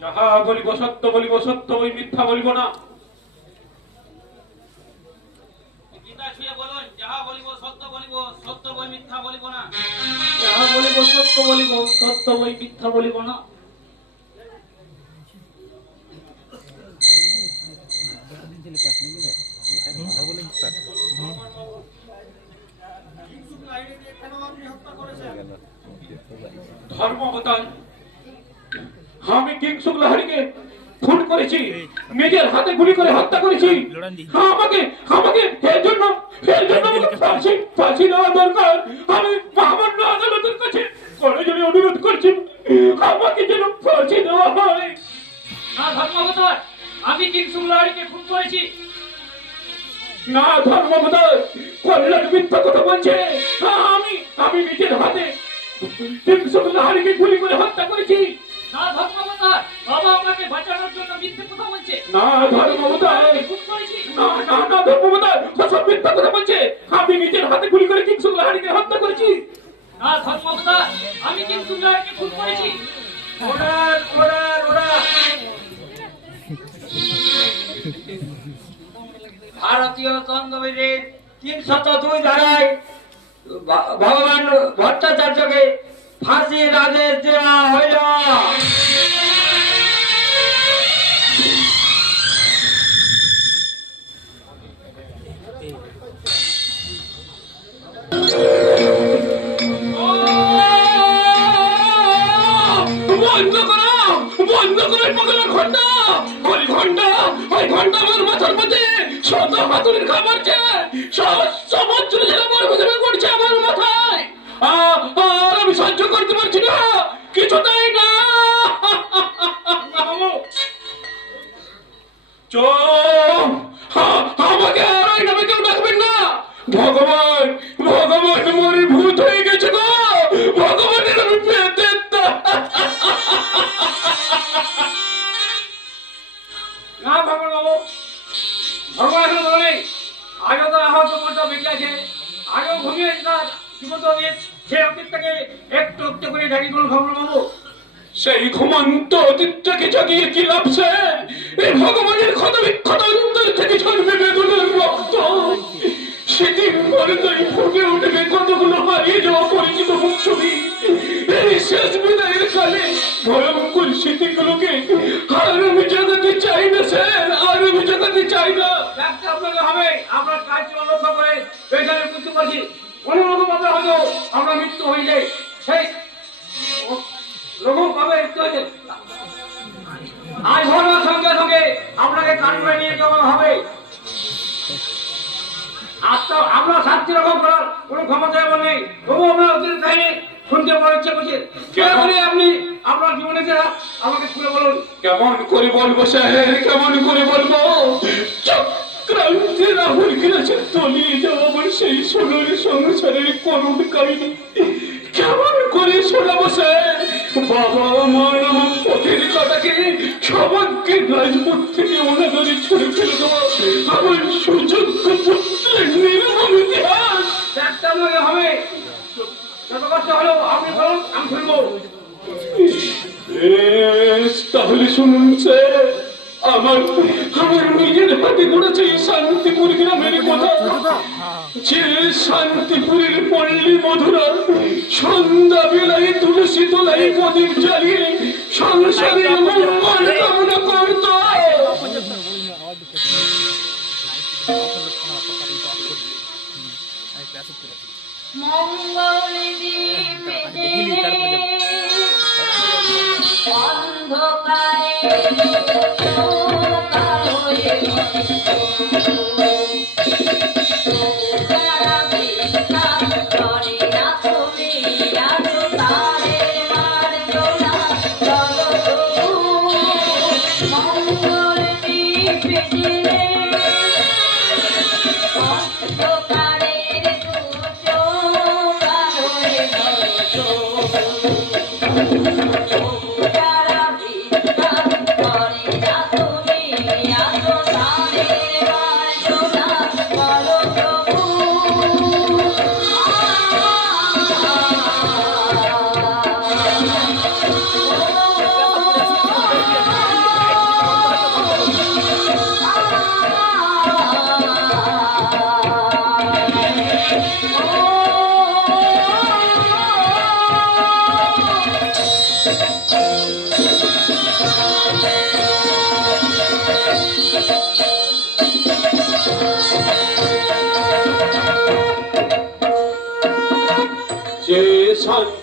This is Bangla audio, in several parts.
যাহা বলিব সত্য ওই মিথ্যা বলিব না। গীতা ছুঁয়ে বলুন, যাহা বলিব সত্য বই মিথ্যা বলিব না। যাহা বলিব সত্য বই মিথ্যা বলিব না। ধর্মবতার আমি কিংসুক লাহিড়ীকে খুন করেছি, নিজের হাতে গুলি করে হত্যা করেছি। আমাকে আমাকে এর জন্য ফাঁসি দেওয়া দরকার। আমি মহামান্য আদালতের কাছে করজোড়ে অনুরোধ করছি, আমাকে যেন ফাঁসি দেওয়া হয়। না ধর্মবতার, আমি কিংসুক লাহিড়ীকে খুন করেছি। না ধর্মবতার, কল্যাণ মিথ্যা কথা বলছে। আমি নিজের হাতে কিংসুক লাহিড়ীকে গুলি করে হত্যা করেছি। না ধর্মবতার, বাবা আমাকে বাঁচানোর জন্য মিথ্যে কথা বলছে। না ধর্মবতার, খুন করেছি। না ধর্মবতার, সব মিথ্যা কথা বলছে। আমি নিজের হাতে গুলি করে কিংসুক লাহিড়ীকে হত্যা করেছি। না ধর্মবতার, আমি কিংসুক লাহিড়ীকে খুন করেছি। ভারতীয় দণ্ডবিধির ৩০২ ধারায় ভগবান ভট্টাচার্যকে ফাঁসির আদেশ দেওয়া হইল। বন্ধ করো পাগলের ঘন্টা। ওই ঘন্টা আমার মাথার মধ্যে শত হাতুড়ির খামারছে, সমাজ ছেলে করছে আমার মাথায়। আর আমি সহ্য করতে পারছি না, কিছুতেই না। আমাকে আর ওই নামে কেউ ডাকবেন না। ভগবান মরে ভূত হয়ে গেছে গো। ভগবানের আমি পেতে না ভগবান বাবু, ভগবান এখন বলে আগে তো আহত মনটা বেঁচে আছে, আগেও ঘুমিয়ে তার জীবন্ত সে অতীতটাকে একটু একটু করে জাগিয়ে তুলুন ভগবান বাবু। সেই ঘুমন্ত অতীতটাকে জাগিয়ে কি লাভ সে? এই ভগবানের ক্ষত বিক্ষত অন্তর থেকে ঝরবে বেদনার রক্ত। সেদিন পর্দায় ফুটে উঠবে কতগুলো হারিয়ে যাওয়া পরিচিত মুখ ছবি। এই শেষ বিদায়ের কালে ভয়ঙ্কর স্মৃতিগুলোকে আর আমি জাগাতে চাই না স্যার, আর আমি জাগাতে চাই না। ডাক্তার আপনাকে হবে, আপনার কাজ লক্ষ্য করে পেশারে মৃত্যু করছি। কোনোরকম ভাবে হয়তো আমরা মৃত্যু হয়ে যাই, সেই রকম ভাবে মৃত্যু হয়েছে। আজ ভোরের সঙ্গে সঙ্গে আপনাকে কানপুরে নিয়ে যাওয়া হবে। আমরা শান্তি রকম করার কোনো ক্ষমতা এমন নেই, তবু আমরা অতীত কাহিনী শুনতে বড় ইচ্ছা করছে। কে বলে আপনি আপনার জীবনে আমাকে খুলে বলুন। কেমন করে বলবো স্যার, কেমন করে বলবো? চক্রান্তে রাহুল গিরেছে তলিয়ে যাওয়া আমার সেই সোনার সংসারের করুণ কাহিনী কেমন করে শোনাবো স্যার? বাবা আমার আমার পথের কাটাকে সবাইকে রাজপথ থেকে ওনাদের ছুড়ে ফেলে দেওয়া আমার সুযোগ্য পুত্রের নির্মম ইতিহাস। একটা আপনাকে হবে, যত কষ্ট হলেও আপনি বলুন, আমি শুনবো। তাহলে শুনুন স্যার, আমার নিজের হাতে গড়েছে এই শান্তিপুর গ্রামের কথা। যে শান্তিপুরের পল্লী মধুরা সন্ধ্যা বেলায় তুলসী তলায় প্রদীপ জ্বালিয়ে সংসারের মঙ্গল কামনা করত। মঙ্গল দীপে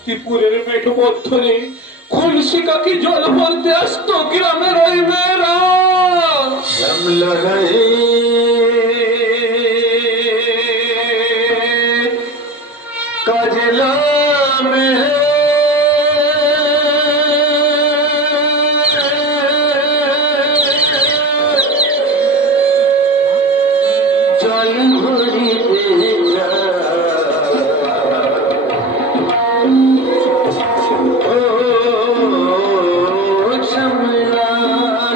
শান্তিপুরের মেঠো পথরে খুলশিকাকে জল ভরতে আসতো গ্রামের ওই মেয়েরা। শ্যামলা গায়ে কাজলা মেয়ে জল ভরিতে ও শ্যামলা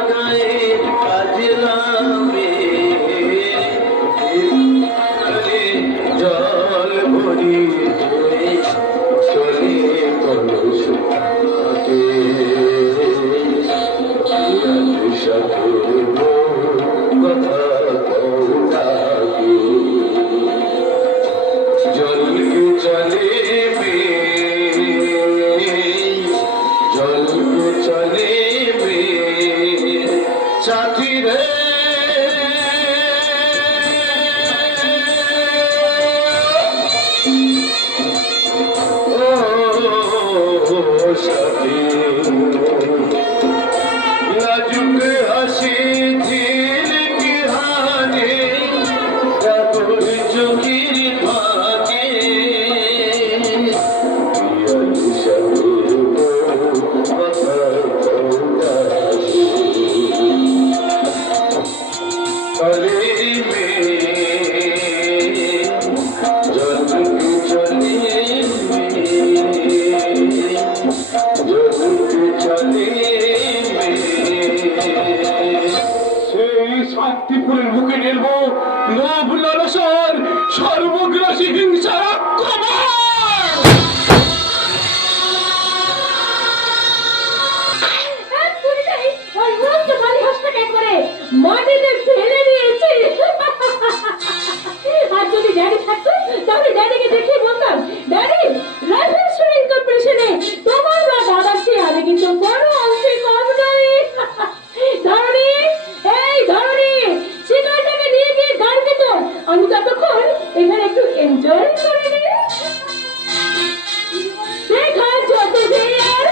গায়ে কাজলা মেয়ে জল ভরিতে চলে কলস হাতে সাথে কথা জলকে চলে জলকে চলে সাথী রে ও সাথী লাজুক হাসি ধীর কি হানে কাপড় চোখের ভাগে কথা চলে জলকে চলে জলকে চলে সেই শান্তিপুরের বুকে নেব লোভ লালসার সর্বগ্রাসী হিংসার আক্রমণ। মাটিতে ফেলে দিয়েছি। আর যদি ড্যাডি থাকতো তাহলে ড্যাডিকে দেখিয়ে বলতাম, ড্যাডি রাইফেল শুটিং কম্পিটিশনে তোমার বা দাদার চেয়ে আমি কিন্তু বড় অংশে কম নই। ধরনি, এই ধরনি, শিকারটাকে নিয়ে গিয়ে গাড়িতে তোল, আমি ততক্ষণ এখানে একটু এনজয় করে নিই। দেখা যত যে আর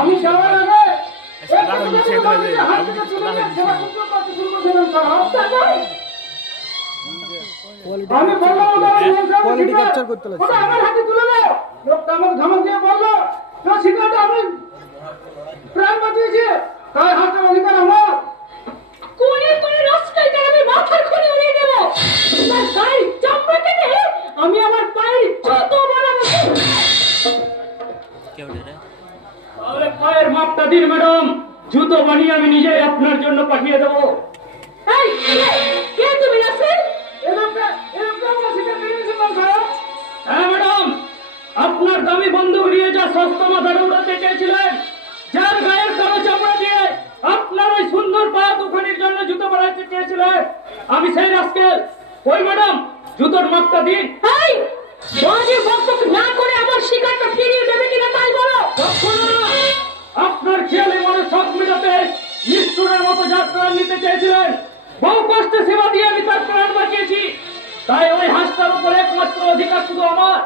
আমি যাওয়ার আগে আমি কোয়ালিটি ক্যাপচার করতে লাগছে আমার হাতে তুলে দাও লোকটা আমাকে ধমক দিয়ে বললো তো শিকারটা আমি প্রাণ বাঁচিয়েছি তাই হাতের অধিকার আমার কোনে কোনে রাস্তাটা আমি মাথার খুলে উড়িয়ে দেব তার গায়ের চামড়া কেটে আমি আমার পায়ের জুতো বানাবো তাহলে পায়ের মাপটা দিন ম্যাডাম, জুতো বানিয়ে আমি নিজেই আপনার জন্য পাঠিয়ে দেবো। এই কে তুমি রাসেল এরকম শিকার মেরেছে বলছো? হ্যাঁ ম্যাডাম, আপনার দামি বন্দুক নিয়ে যা সস্তা মাথাটা উড়াতে চেয়েছিলেন, যার গায়ের কালো চামড়া দিয়ে আপনার ওই সুন্দর পা দুখানির জন্য জুতো বানাতে চেয়েছিলেন, আমি সেই রাস্কেল। ওই ম্যাডাম, জুতোর মাপটা দিন। এই বাজে বকবক না করে আমার শিকারটা ফিরিয়ে দেবে কিনা তাই বলো। আপনার খেয়ালে মনে শখ মেটাতে নিষ্ঠুরের মতো যাত্রা নিতে চেয়েছিলেন, বহু কষ্টে সেবা দিয়ে আমি তার প্রাণ বাঁচিয়েছি, তাই ওই হাঁসটার উপরে একমাত্র অধিকার শুধু আমার।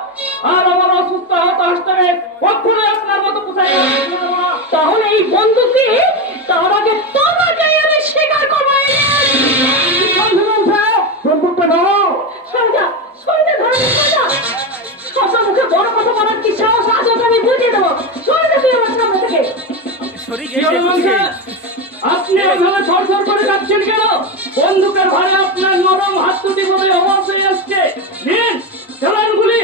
আর আমার অসুস্থ হতো হাঁসটাকে কখনো আপনার মতো কোথায় না। তাহলে এই বন্ধুকে তার আগে তোমাকে আমি স্বীকার করবো। বন্দুকটা ধরো। সোজা সোজা ধরে সোজা কথা মুখে বড় কথা বলার কি সাহস আছে ওটা আমি বুঝিয়ে দেবো। সোজা তুই আমার সামনে থেকে কি হলো বলছে? আপনি ওইভাবে থরথর করে যাচ্ছেন কেন? বন্দুকের ভারে আপনার নরম হাত দুটি বলে অবাক হয়ে আসছে। নিন চালান গুলি।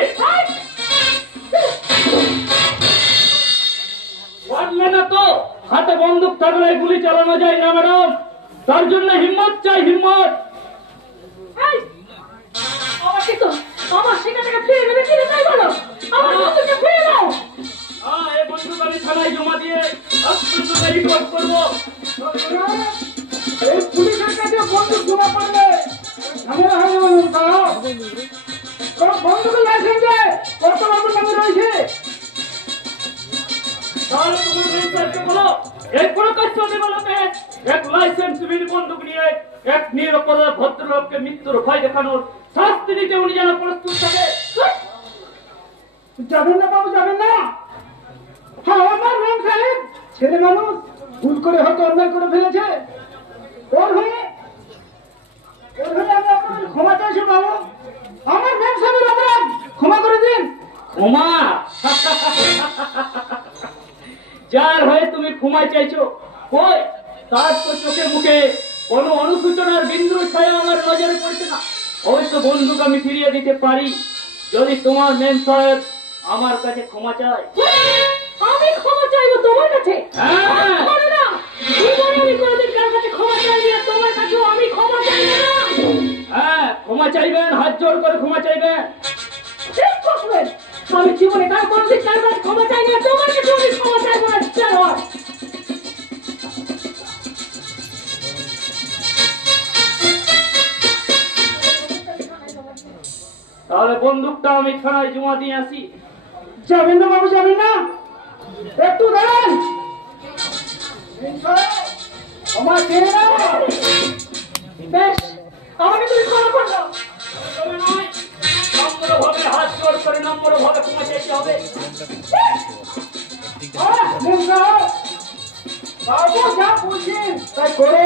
পারলে না তো হাতে বন্দুক থাকলে গুলি চালানো যায় না ম্যাডাম। তার জন্য হিম্মত চাই, হিম্মত। আমাকে তো আমার সেখান থেকে ফিরে নেবে, ফিরে তাই বলো। আমার বন্দুকটা ফিরে দাও। এই বন্দুক আমি থানায় জমা দিয়ে আপনার রিপোর্ট করবো। এই পুলিশের কাছে বন্দুক জমা করলে ঝামেলা হয়ে যাবে না। তোর বন্দুকের লাইসেন্সে কত বন্দুক নামে রয়েছে? তাহলে তোমার মেম্বারকে বলো এই প্রকাশ চলে বলতে এক লাইসেন্স বিল বন্দুক নিয়ে এক নিরপরাধ ভদ্রলোককে মৃত্যুর ভয় দেখানোর শাস্তি দিতে উনি যেন প্রস্তুত থাকে। যাবেন না বাবু, যাবেন না। হ্যাঁ, আমার রং সাহেব ছেলে মানুষ ভুল করে হয়তো অন্যায় করে ফেলেছে। ওর হয়ে আমি আপনাদের ক্ষমা চাইছি বাবু। আমার রং সাহেবের অপরাধ ক্ষমা করে দিন। ক্ষমা? যার হয়ে তুমি ক্ষমা চাইছো, কই তার তো চোখে মুখে কোনো অনুসূচনার বিন্দু ছায়া আমার নজরে পড়ছে না। অবশ্য বন্দুক আমি ফিরিয়ে দিতে পারি যদি তোমার মেম সাহেব আমার কাছে ক্ষমা চায়। আমি ক্ষমা চাইবো তোমার কাছে? হ্যাঁ। করো না। জীবনে আমি কোনোদিন কার কাছে ক্ষমা চাইনি, আর তোমার কাছেও আমি ক্ষমা চাইবো না। হ্যাঁ, ক্ষমা চাইবেন, হাত জোড় করে ক্ষমা চাইবেন। ঠিক করবেন। আমি জীবনে কার কোনোদিন কার কাছে ক্ষমা চাইনি, আর তোমার কাছেও আমি ক্ষমা চাইবো না। চলো। তাহলে বন্দুকটা আমি থানায় জমা দিয়ে আসি। যাবেন না বাবু, যাবেন না। একটু দাঁড়ান। আমার ছেলে না। বেশ, আমাকে তুমি ক্ষমা করে দাও। তবে নয়, নম্রভাবে হাত জোড় করে নম্রভাবে ক্ষমা চাইতে হবে। বাবু যা বলছেন তাই করো।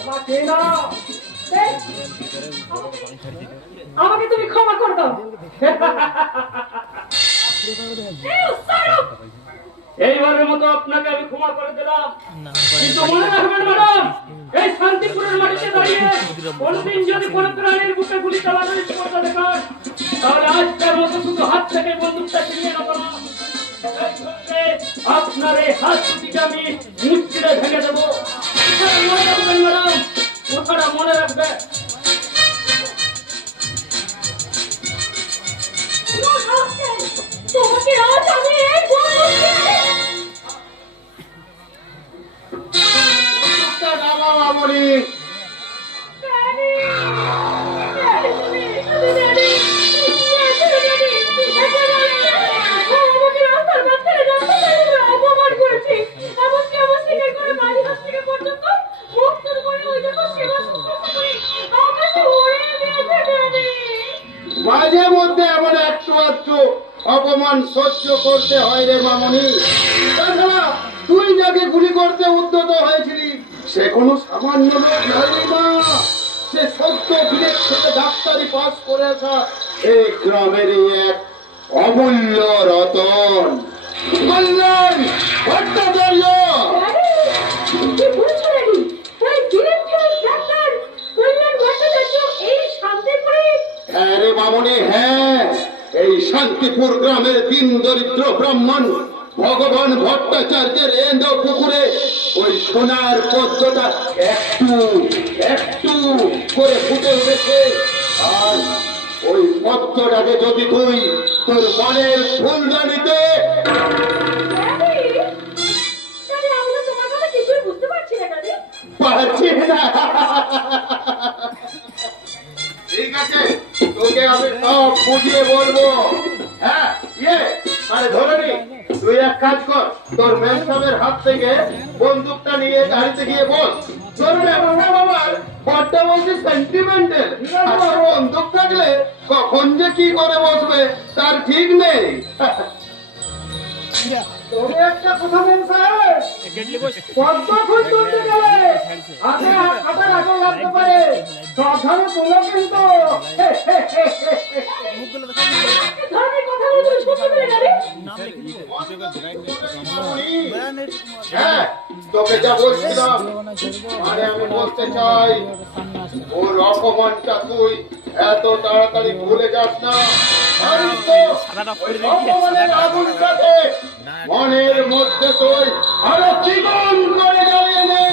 আমার ছেলে না। বেশ, আমাকে তুমি ক্ষমা করে দাও। এইবারের মতো আপনাকে আমি ক্ষমা করে দিলাম, কিন্তু মনে রাখবেন ম্যাডাম, এই শান্তিপুরের মাটিতে দাঁড়িয়ে কোনদিন যদি কোনো প্রাণীর বুকে গুলি চালানোর স্পর্ধা দেখান, তাহলে আজকের মতো শুধু হাত থেকে বন্দুকটা ছিনিয়ে নেব না, আপনার এই হাত দুটিকে আমি মুষ্টিতে ভেঙে দেবো। মনে রাখবেন ম্যাডাম, কথাটা মনে রাখবেন। তোমাকে আজ আমি এই মামনি মাঝে মধ্যে এমন একটু একটু অপমান সহ্য করতে হয় রে মামনি। তাছাড়া তুই যাকে গুলি করতে উদ্যত হয়েছিলি সে কোনো সামান্য লোক হয়নি না। সে সত্য বিদেশ থেকে ডাক্তারি পাস করে আসা এই গ্রামেরই এক অমূল্য রতন, কল্যাণ ভট্টাচার্য। কি বলছো নাকি? ওই ডিরেক্টর ডাক্তার কল্যাণ ভট্টাচার্য এই শান্তিপুরে? হ্যাঁ রে মামনি, হ্যাঁ। এই শান্তিপুর গ্রামের দিন দরিদ্র ব্রাহ্মণ ভগবান ভট্টাচার্যের এন্ড পুকুরে ওই সোনার পদ্মটা একটু একটু করে ফুটে উঠেছে। আর ওই পদ্মটাকে যদি তুই তোর মনের ফুলদানিতে আমি তো তোমার কথা কিছুই বুঝতে পারছি না দাদি। পারছিস না, ঠিক আছে, তোকে আমি সব বুঝিয়ে বলবো। হ্যাঁ, আরে ধরে নি, তুই এক কাজ কর, তোর মেম সাহেবের হাত থেকে বন্দুকটা নিয়ে গাড়িতে গিয়ে বস। তোর বাবার বড্ড বলছি সেন্টিমেন্টাল। আর বন্দুক থাকলে কখন যে কি করে বসবে তার ঠিক নেই। তবে একটা কথা বলুন স্যার, পদ্মফুল তুলতে গেলে হাতে হাতের আগুন লাগতে পারে, সাবধানে তোলো কিন্তু। কি ধরনের কথা বলছো শুনতে পেলে না রে? হ্যাঁ, তোকে যা বলছিলাম, মানে আমি বলতে চাই ওর অপমানটা তুই এত তাড়াতাড়ি ভুলে যাস না। জানিস তো, ওই অপমানের আগুনটাকে মনের মধ্যে তুই আরো দ্বিগুণ করে জ্বালিয়ে নে।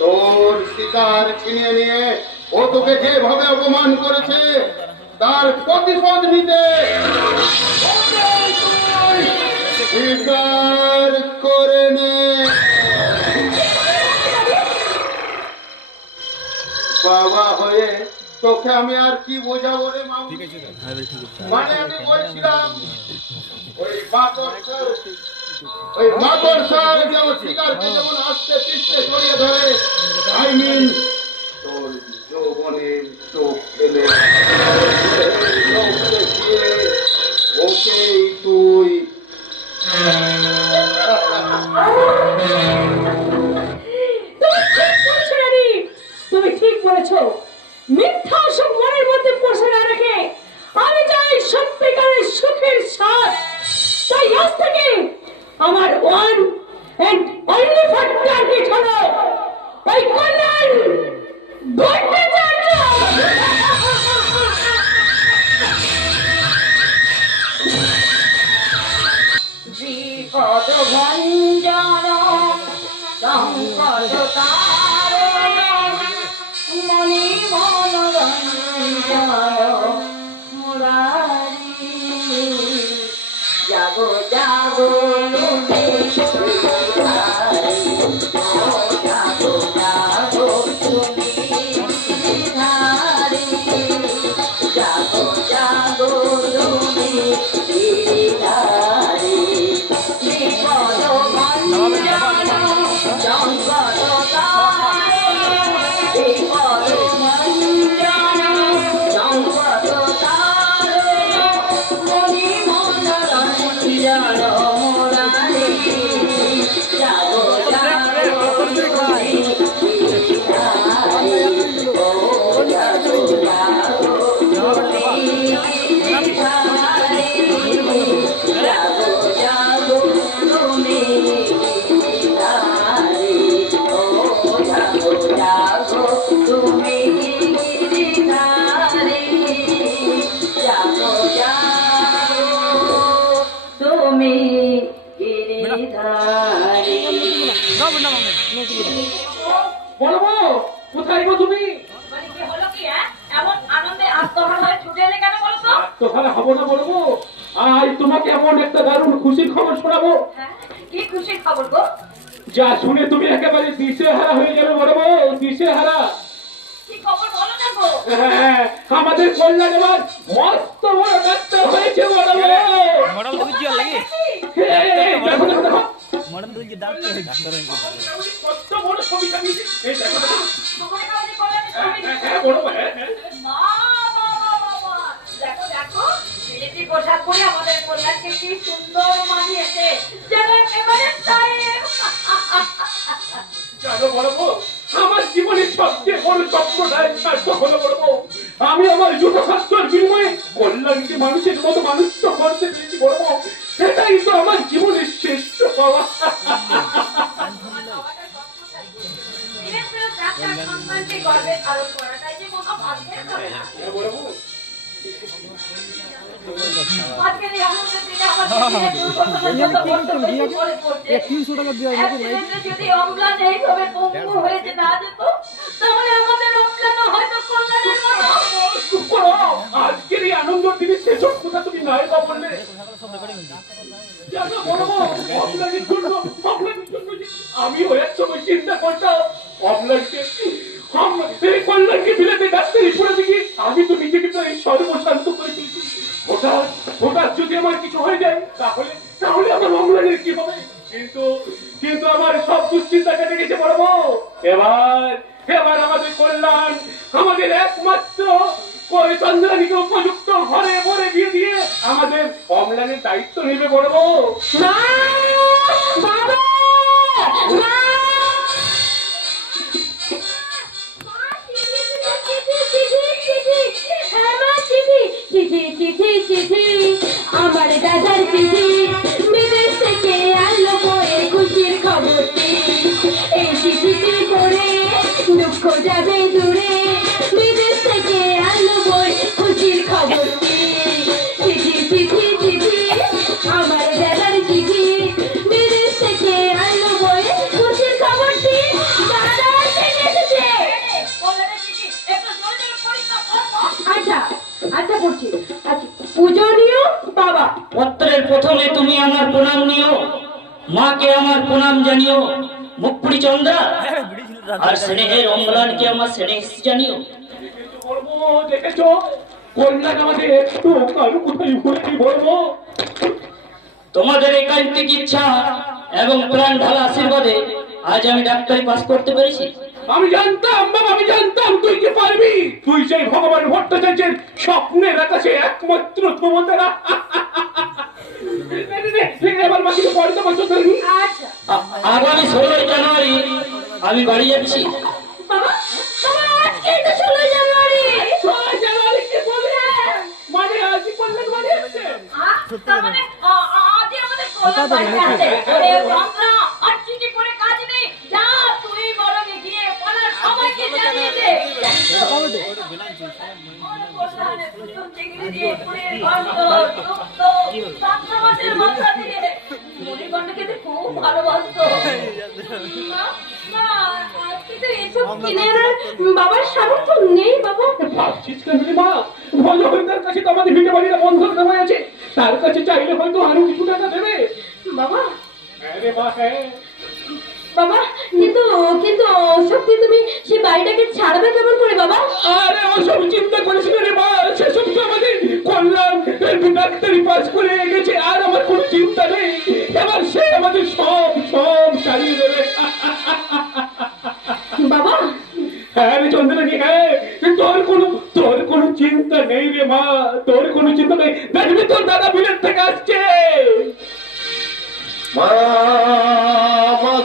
তোর শিকার ছিনিয়ে নিয়ে ও তোকে যেভাবে অপমান করেছে তার প্রতিশোধ নিতে তুই স্বীকার করে নে। বাবা হয়ে তোকে আমি আর কি বোঝাবো রে মামু। মানে আমি বলছিলাম ওই মাকড়সার যেমন শিকারকে যেমন আস্তে পিছতে জড়িয়ে ধরে, আই মিন তোর যৌবনের চোখ ফেলে চোখ দেখিয়ে ওকেই তুই তুমি ঠিক বলেছো। মিথ্যা সব মনের মধ্যে পোষে না রেখে আমি চাই সত্যিকারের সুখের স্বাদ। তাই আজ থেকে আমার one and only for target হলো ওই কল্যাণ ভট্টাচার্য। বিপদ ভঞ্জন সংকট তারণ মনি মনোরঞ্জন মুরারি। জাগো জাগো তুমি ধারি, জাগো জাগো তুমি ধারি, জাগো জাগো তুমি ধারি। বিপদ ভঞ্জন সংকট তারণ, বিপদ ভঞ্জন সংকট তারণ মনি মনোরঞ্জন মুরারি। জাগো জাগো তুমি ধারি, ও জাগো জাগো তুমি ধারি, জাগো জাগো তুমি ধারি, ও জাগো জাগো তুমি ধারি, জাগো জাগো তুমি গিরিধারী। বলবো কোথায় গো তুমি? মানে কি হলো কি? এমন আনন্দে আত্মহারা হয়ে ছুটে এলে কেন বলো তো? তোখানে হবো না বলবো। আজ তোমাকে এমন একটা দারুণ খুশির খবর শোনাবো, হ্যাঁ, কি খুশির খবর গো? যা শুনে তুমি একেবারে দিশেহারা হয়ে যাবে বলবো, দিশেহারা। কি খবর বলো না গো? হ্যাঁ, আমাদের কল্যাণ এবার মস্ত বড় ডাক্তার হয়েছে বলবো। মডেল বুঝি লাগে দেখো দেখো দেখো, মডেল বুঝি ডাক্তার কত বড় ছবি কামিয়েছে। এই দেখো দেখো। তোমার কাছে বলে আমি হ্যাঁ বলবো, হ্যাঁ হ্যাঁ। মা দেখো দেখো মিলিটারি পোশাক পরে আমাদের কল্যাণকে কি সুন্দর মানিয়েছে, যেন একেবারে টাইম। জানো বলবো, আমার জীবনের সবচেয়ে বড় স্বপ্নটাই সার্থক হলো বলবো। আমি আমার যুদ্ধশাস্ত্রের বিনিময়ে কল্যাণকে মানুষের মতো মানুষ করতে পেরেছি বলবো। সেটাই তো আমার জীবনের শ্রেষ্ঠ পাওয়া। ডাক্তার সন্তানকে গর্বের ধারণ করাটাই যে মহাভাগ্যের ব্যাপার। বলবো আজকের এই আনন্দের দিনে আমার জীবনের দুর্ঘটনার কথা বলতে মনে পড়ছে। অ্যাক্সিডেন্টে যদি অম্লান এইভাবে পঙ্গু হয়ে না যেত, তাহলে আমাদের অম্লানও হয়তো কল্যাণের মতো। আজকের এই আনন্দের দিনে সেসব কথা তুমি নাই বা বললে। জানো বলবো, অম্লানের জন্য যে আমিও এক সময় চিন্তা করতাম অম্লানকে এই কল্যাণকে বিলেতে ডাক্তারি পড়ে দেখি আমি তো নিজেকে তো এই সর্বশান্ত করে দিয়েছি। হঠাৎ যদি আমার কিছু হয়ে যায় তাহলে আমার অম্লানের কি হবে? কিন্তু আমার সব দুশ্চিন্তা কেটে গেছে বলবো। তাড়াতাড়িকে উপযুক্ত ঘরে ঘরে বিয়ে দিয়ে আমাদের অম্লানের দায়িত্ব নেবে বড় বউ। মা! বাবা! মা! আমার দাদার চিঠি বিদেশ থেকে আলো বয়ে খুশির খবরটি এই চিঠিটি পড়ে দুঃখ যাবে দূরে বিদেশ থেকে আলো বয়ে খুশির খবরটি চিঠি চিঠি চিঠি আমার দাদার চিঠি বিদেশ থেকে আলো বয়ে খুশির খবরটি দাদা এসেছে। আচ্ছা আচ্ছা করছি। আচ্ছা পূজনীয় বাবা, পত্রের প্রথমে তুমি আমার প্রণাম নিও, মাকে আমার প্রণাম জানিও, মুখপুরি চন্দ্রা আর স্নেহের অম্লানকে আমার স্নেহ জানিও। বড় বউ, দেখেছো কল্যাণ আমাদের একটু কারো কোথায় ভুলেনি বড় বউ। তোমাদের একান্তিক ইচ্ছা এবং প্রাণ ঢালা আশীর্বাদে আজ আমি ডাক্তারি পাস করতে পেরেছি। আমি জানতাম বাবা, আমি জানতাম তুই কি পারবি। তুই সেই ভগবান ভট্টাচার্যের স্বপ্নের আকাশে একমাত্র ক্ষমতা। এবার বাকিটা পরে তো বছর ধরবি। আচ্ছা আগামী 16 জানুয়ারি আমি বাড়ি যাচ্ছি। বাবা, বাবা আজকেই তো 16 জানুয়ারি। 16 জানুয়ারি কি বলে? মানে আজই কল্যাণ মানে হচ্ছে। তার মানে আজই আমাদের কল্যাণ বাড়ি আছে। ওরে বাংলা আর চিঠি করে কাজ নেই, যা তুই বড় গিয়ে পালার সবাইকে জানিয়ে দে। খুব ভালোবাসতো। বাবার সামর্থ্য নেই বাবা। ভাবছিস কেন রে মা? ভজহরিদার কাছে তো আমাদের ভিটে বাড়িটা বন্ধক দেওয়া আছে, তার কাছে চাইলে হয়তো আরো কিছু টাকা দেবে। বাবা হ্যাঁ রে মা, হ্যাঁ। বাবা কিন্তু কিন্তু সত্যি তুমি সেই বাড়িটাকে ছাড়বে কেমন করে বাবা? আরে ওসব চিন্তা করিস না রে মা, সেসব তো আমাদের কল্যাণ ডাক্তারি পাস করে গেছে, আর আমার কোনো চিন্তা নেই। এবার সে আমাদের সব সব চালিয়ে দেবে। বাবা হ্যাঁ রে চন্দ্রানী, হ্যাঁ, তোর কোনো চিন্তা নেই রে মা, তোর কোনো চিন্তা নেই। দেখবি তোর দাদা বিলেত থেকে আসছে। মা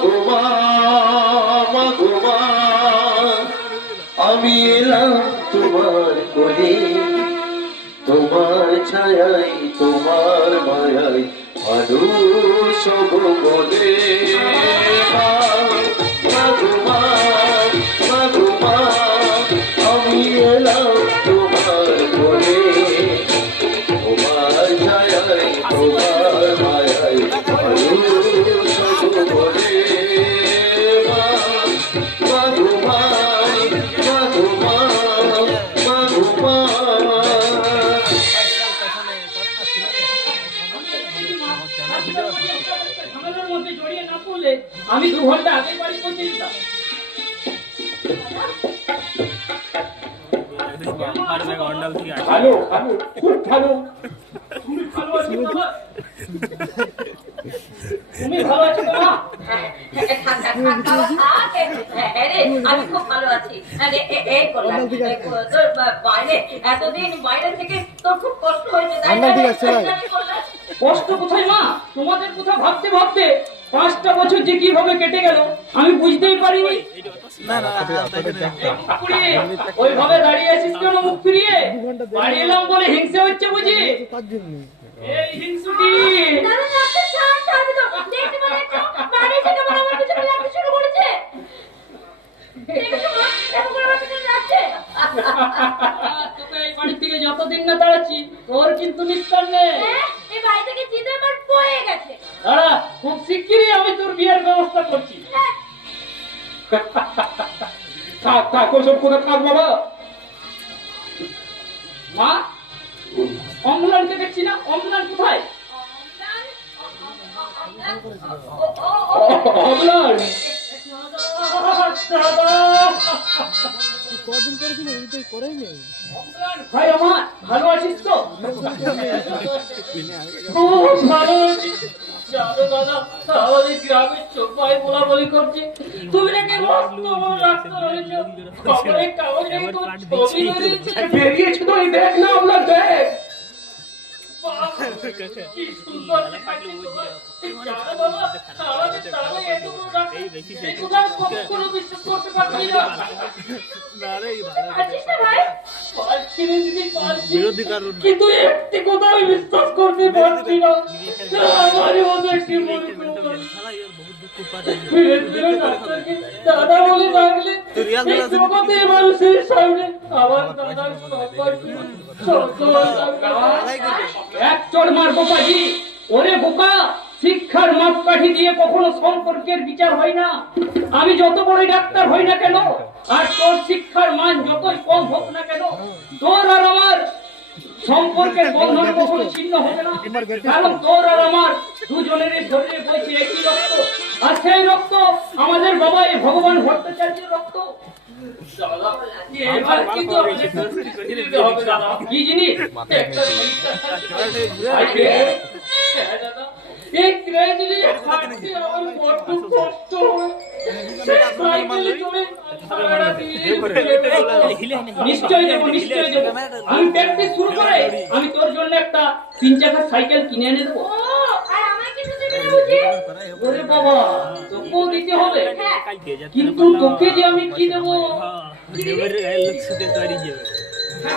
গো মা, মা গো মা, আমি এলাম তোমার কোলে, তোমার ছায়াই তোমার মায়াই মানুষ হব বলে। মা গো মা, মা গো মা, আমি এলাম তোমার কোলে, তোমার ছায়াই তোমার মায়াই মানুষ হব বলে। মা গো মা, মা গো মা, মা গো মা। ঝামেলার মধ্যে জড়িয়ে না পড়লে আমি 2 ঘন্টা আগে বাড়ি পৌঁছে যেতাম। ভালো ভালো, খুব ভালো। তুমি ভালো আছো বাবা? তুমি ভালো আছো বাবা? আমি খুব ভালো আছি। এই করলাম তোর বাইরে এতদিন বাইরে থেকে তোর খুব কষ্ট হয়েছে, তাই না? কষ্ট কোথায় মা, তোমাদের কথা ভাবতে ভাবতে 5টা বছর যে কিভাবে কেটে গেল আমি বুঝতেই পারিনি। ওইভাবে দাঁড়িয়ে আছিস কেন মুখ ফিরিয়ে? বাড়ি এলাম বলে হিংসে হচ্ছে বুঝি? এই হিংসুটি তোকে এই বাড়ি থেকে যতদিন না তাড়াচ্ছি তোর কিন্তু নিস্তার নেই। দাঁড়া, খুব শিগগিরই আমি তোর বিয়ের ব্যবস্থা করছি। থাক থাক, ওসব কোথা থাক বাবা। মা, অম্লানকে দেখছি না, অম্লান কোথায়? অম্লান কদিন করেছিল এইটাই করেই নেই। অম্লান ভাই আমার, ভালো আছিস তো? খুব ভালো আছি। জানো দাদা, আমাদের গ্রামের সবাই বলাবলি করছে তুমি নাকি মস্ত বড় ডাক্তার হয়েছো। খবরে কাগজে তো ছবি বেরিয়েছে। বেরিয়েছে তো এই দেখ না আপনার দেখ। বাবা, কি সুন্দর দেখাচ্ছে তোমার। জানো বাবা, আমাদের তাহলে এত বড় ডাক্তার, এই কথা আমি কখনো বিশ্বাস করতে পারছি না। আছিস না ভাই? পারছি না দিদি, পারছি। কিন্তু একটি কথা আমি বিশ্বাস করতে পারছি না। আমারই মতো একটি মূর্খ মানুষ ফিরে ফিরে ডাক্তারকে দাদা বলে ডাকলে এই জগতে মানুষের সামনে আমার দাদার সম্পর্ক সত্য হয়ে যাবে। এক চড় মারবো পাজি। ওরে বোকা, শিক্ষার মাপকাঠি দিয়ে কখনো সম্পর্কের বিচার হয় না। আমি যত বড় ডাক্তার হই না কেন, আর তোর শিক্ষার মান যতই কম হোক না কেন, তোর আর আমার সম্পর্কের বন্ধন কখনো ছিন্ন হবে না। কারণ তোর আর আমার দুজনের শরীরে বইছে একই রক্ত, আর সেই রক্ত আমাদের বাবা এই ভগবান ভট্টাচার্যের রক্ত। এবার কিন্তু আমাদের শাস্তি দিতে হবে দাদা। কি জিনিস? একটা সাইকেল। হ্যাঁ দাদা, এই ট্রেনে হাঁটতে আমার বড্ড কষ্ট হয়। সেই সাইকেলে চড়ে সারা দিন নিশ্চয় দেবো, নিশ্চয় দেবো। আমি প্র্যাকটিস শুরু করে আমি তোর জন্য একটা 3 চাকার সাইকেল কিনে এনে দেবো। ও, আর আমায় কিছু দেবে না বুঝি? ওরে বাবা, তোকেও দিতে হবে। হ্যাঁ। কিন্তু তোকে যে আমি কি দেবো?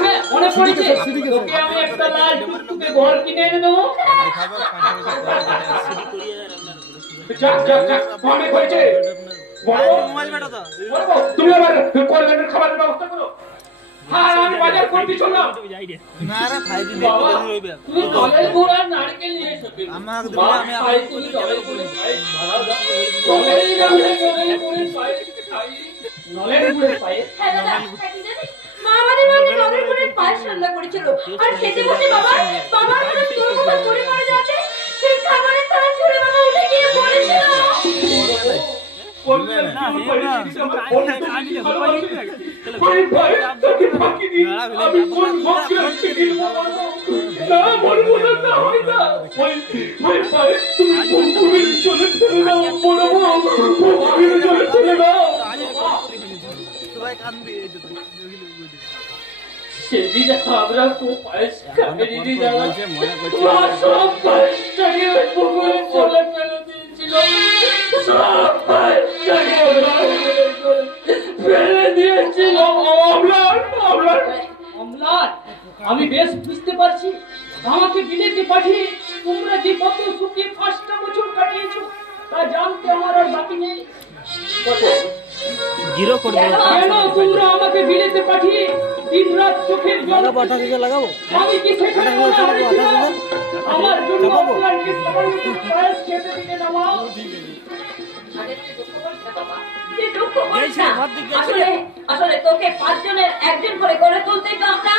হ্যাঁ, মনে পড়েছে, তোকে আমি একটা লাল টুকটুকে ঘর কিনে এনে দেবো। যাক যাক যাক, অনেক হয়েছে। বড় বড়, তুমি আবার কল্যাণের খাবারের ব্যবস্থা করো। হ্যাঁ, আমি বাজার করতে চললাম। বাবা, তুমি জলের গুড় আর নারকেল নিয়ে এসো। মা, খাই তুমি জলের গুড়ে খাই। জলের গুড়ে পায়েস খাই। নলের গুড়ের পায়েস। হ্যাঁ দাদা, একদিন জানিস, মা আমাদের বাড়িতে নলের গুড়ের পায়েস রান্না করেছিল। আর খেতে বসে বাবার মনে তোর কথা মনে পড়ে যাচ্ছে। সেই খাবারের থালা ছুঁড়ে বাবা উঠে গিয়ে বলেছিল, কল্যাণ আমার পরিস্থিতি আমার বন্ধু বেশি ভালোবাসে। ভাই ভাই, তাকে ফাঁকি দিন। আমি কোন ভক্তি রাখতে গিলবো বলবো? না বলবো না, তা হয় না। ভাই ভাই ভাই, তুমি পুকুরের জলে ফেলে দাও, বলবো পুকুরের জলে ফেলে দাও। সেদিন আমরা খুব পায়েস খাইনি দাদা। মা সব পায়েসটাকে ওই পুকুরে জলে ফেলে দিয়েছিল। সব পায়েসটাকে ফেলে দিয়েছিল। অমলান অমলান, অম্লান, আমি বেশ বুঝতে পারছি আমাকে বিলেতে পাঠিয়ে তোমরা যে কত সুখে 5টা বছর কাটিয়েছো তা জানতে আমার আর বাকি নেই। কেন তোমরা আমাকে বিলেতে পাঠিয়ে দিন রাত চোখের জল আমি কি সেখানে মনে হারিয়েছিলাম? আমার জন্য অম্লানকে সামান্য পায়েস খেতে দিলে না মা? আরে তুই দুঃখ করিস না বাবা, তুই দুঃখ করিস না। আসলে তোকে 5 জনের একজন করে গড়ে তুলতেই তো আমরা।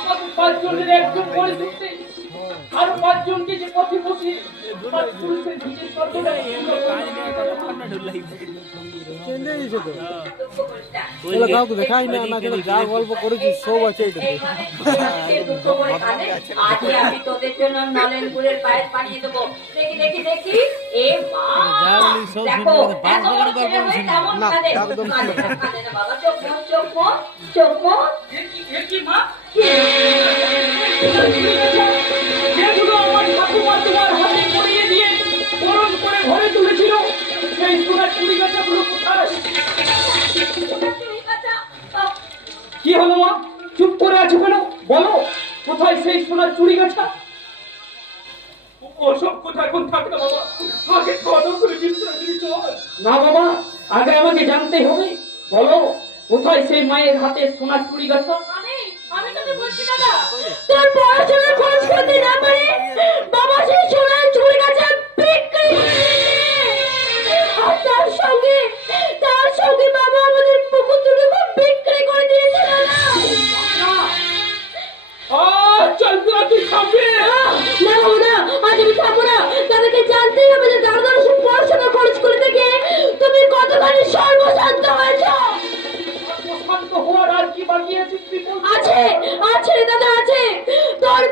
আমাকে 5 জনের একজন করে দিতে আর 5 জনকে যে পথে বসে পুরুষের নিজের সর্বদা দুঃখ করিস না। দুঃখ করে খালে আজকে আমি তোদের জন্য নলেন গুড়ের পায়েস বানিয়ে দেবো। দেখি দেখি দেখি, এ মা দেখো এত বড় ছেলে হয়ে কেমন কাঁদে। কাঁদে না বাবা, চোখ মুখ চোখ মুখ চোখ মুখ। কি মা? যেগুলো আমার ঠাকুমা তোমার হাতে পরিয়ে দিয়ে বরণ করে ঘরে তুলেছিল, সেই সোনার চুড়ি গাছাগুলো কোথায়? কি হলো মা, চুপ করে আছো কেন? বলো, কোথায় সেই সোনার চুড়ি গাছা? ওসব কথা এখন থাক না বাবা, আগে খাওয়া দাওয়া করে বিশ্রাম নিতে হয়। না বাবা, আগে আমাকে জানতেই হবে। বলো, কোথায় সেই মায়ের হাতে সোনার চুড়ি গাছা? আমি তোকে বলছি দাদা, তোর পড়াশোনার খরচ করতে না পারে বাবা সেই সোনার চুড়ি গাছা বিক্রি করে। আর তার সঙ্গে বাবা আমাদের পুকুর দুটোকে বিক্রি করে দিয়েছে দাদা। চল তুই খাবে। না বাবু না, আজ আমি থাকবো না। তাদেরকে জানতেই হবে যে দাদা সে পড়াশোনা খরচ করে থেকে তুমি কতখানি সর্বশান্ত হয়েছ। শান্ত হওয়ার আর কি বাকি আছে? আছে আছে দাদা আছে। তোর